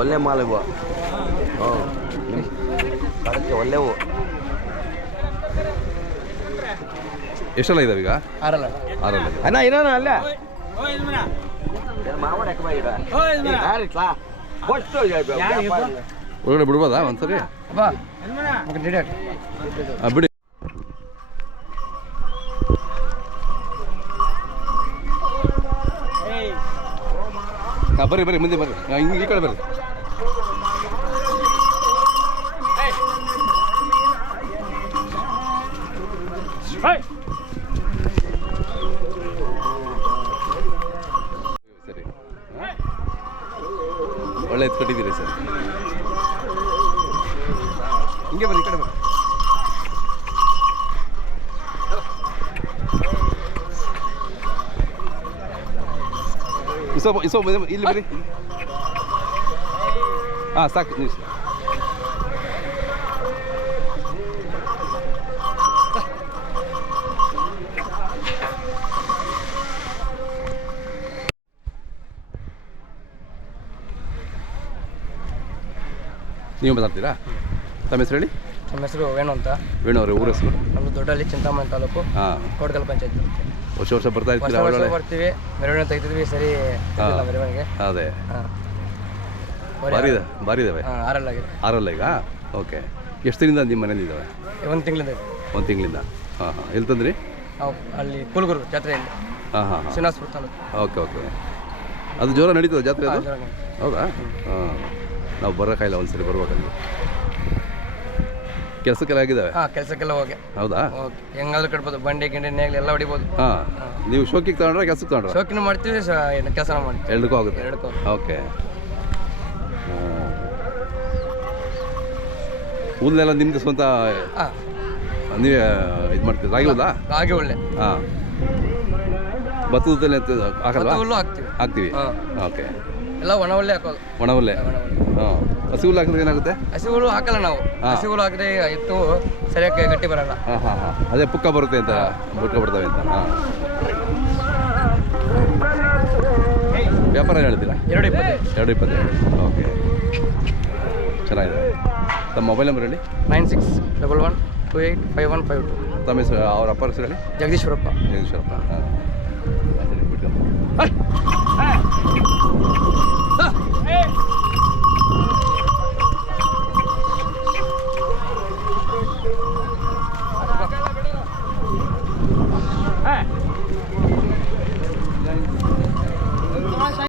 ಒಳ್ಳೆ ಮಾಲ್ ಇವು. ಕಡಕ್ಕೆ ಒಳ್ಳೆವು. ಎಷ್ಟೆಲ್ಲ ಇದಾವೆ ಈಗ? 6 ಅಣ್ಣ ಇರೋಣ ಅಲ್ಲೇ ಒಳಗಡೆ ಬಿಡ್ಬೋದಾ ಒಂದ್ಸರಿ? ಬಿಡಿ. ಬರ್ರಿ ಬರ್ರಿ ಮುಂದೆ ಬರ್ರಿ, ಹಿಂಗೆ ಈ ಕಡೆ ಬರ್ರಿ. ಸರಿ, ಒಳ್ಳೆ ಎತ್ಕೊಟ್ಟಿದ್ದೀರಿ ಸರ್. ಹಿಂಗೆ ಬರ್ರಿ, ಈ ಕಡೆ ಬರ್ರಿ. ಇಸೋ ಇಲ್ಲಿ ಬರ್ರಿ. ಹಾಂ ಸಾಕು ನೀವು. ನೀವು ಮಾತಾಡ್ತೀರಾ? ತಮ್ಮ ಹೆಸರು ಹೇಳಿ. ನಮ್ಮ ಹೆಸರು ವೇಣು ಅಂತ. ವೇಣು ಅವರೇ, ಊರ ಹೆಸರು? ನಮ್ಮದು ದೊಡ್ಡಹಳ್ಳಿ, ಚಿಂತಾಮಣಿ ತಾಲೂಕು, ಕೋಟಗಲ್ ಪಂಚಾಯತ್. ವರ್ಷ ಬರ್ತಾ ಇರ್ತೀರಾ? ಬರ್ತೀವಿ, ಮೆರವಣಿಗೆ ತೆಗಿತಿದ್ವಿ. ಸರಿ, ಮೆರವಣಿಗೆ ಅದೇ ಭಾರಿ ಇದಾವೆ. 6 ಈಗ. ಓಕೆ, ಎಷ್ಟು ದಿನದಿಂದ ನಿಮ್ಮ ಮನೇಲಿ ಇದ್ದಾವೆ? 1 ತಿಂಗಳಿಂದ. 1 ತಿಂಗಳಿಂದ. ಹಾಂ ಎಲ್ಲಿ ತಂದ್ರಿ? ಅಲ್ಲಿ ಕುಲಗುರು ಜಾತ್ರೆಯಲ್ಲಿ. ಶ್ರೀನಿವಾಸಪುರ ತಾಲೂಕು. Okay okay. ಅದು ಜೋರ ನಡೀತದೆ ಜಾತ್ರೆ ಅದು? ಹೌದಾ? ನಾವು ಬರೋಕ್ಕಾಗಿಲ್ಲ, ಒಂದ್ಸರಿ ಬರ್ಬೇಕಲ್ಲಿ. ಕೆಲಸಕ್ಕೆಲ್ಲ ಆಗಿದ್ದಾವೆ? ಕೆಲಸಕ್ಕೆಲ್ಲ ಹೋಗಿ. ಹೌದಾ? ಹೆಂಗಾದ್ರೂ ಕಟ್ಬೋದು, ಬಂಡಿ ಗಿಂಡಿ ನೇಗ್ಲು ಎಲ್ಲ ಹೊಡಿಬೋದು. ನೀವು ಶೋಕಿಗೆ ತಗೊಂಡ್ರೆ ಕೆಲ್ಸಕ್ಕೆ ತಗೊಂಡ್ರೆ? ಶೋಕಿನೂ ಮಾಡ್ತೀವಿ, ಕೆಲಸ ಮಾಡ್ತೀವಿ. ಎರಡಕ್ಕೂ ಆಗುತ್ತೆ? ಓಕೆ. ಹುಲ್ಲೆಲ್ಲ ನಿಮ್ದು ಸ್ವಂತ? ನೀವೇ ಇದು ಮಾಡ್ತೀವಿ? ರಾಗಿ ಹುಲ್ಲ? ರಾಗಿ ಹುಲ್ಲೆ. ಹಾಂ. ಭತ್ತದಲ್ಲಿ ಹಾಕಲ್ವಾ? ಹಾಕ್ತೀವಿ. ಓಕೆ. ಎಲ್ಲ ಒಣ ಹುಲ್ಲೆ ಹಾಕೋದು. ಒಣ ಹುಲ್ಲೆ. ಹಾಂ. ಹಸಿ ಹುಲ್ಲು ಹಾಕಿದ್ರೆ ಏನಾಗುತ್ತೆ? ಹಸಿ ಹುಲ್ಲು ಹಾಕಲ್ಲ ನಾವು. ಹಸಿ ಹುಲ್ಲು ಹಾಕಿದ್ರೆ ಎತ್ತು ಸರಿಯಾಗಿ ಗಟ್ಟಿ ಬರಲ್ಲ. ಅದೇ ಪುಕ್ಕ ಬರುತ್ತೆ ಅಂತ, ಬುಟ್ಕ ಬರ್ತವೆ ಅಂತ. ವ್ಯಾಪಾರ ಹೇಳ್ತೀರಾ? 220. ಓಕೆ, ಚೆನ್ನಾಗಿದೆ. ತಮ್ಮ ಮೊಬೈಲ್ ನಂಬರ್ ಹೇಳಿ. 9611285152. ತಮ್ಮ ಹೆಸರು, ಅವ್ರ ಅಪ್ಪ ಹೆಸರು ಹೇಳಿ. ಜಗದೀಶ್ವರಪ್ಪ. ಹಾಂ.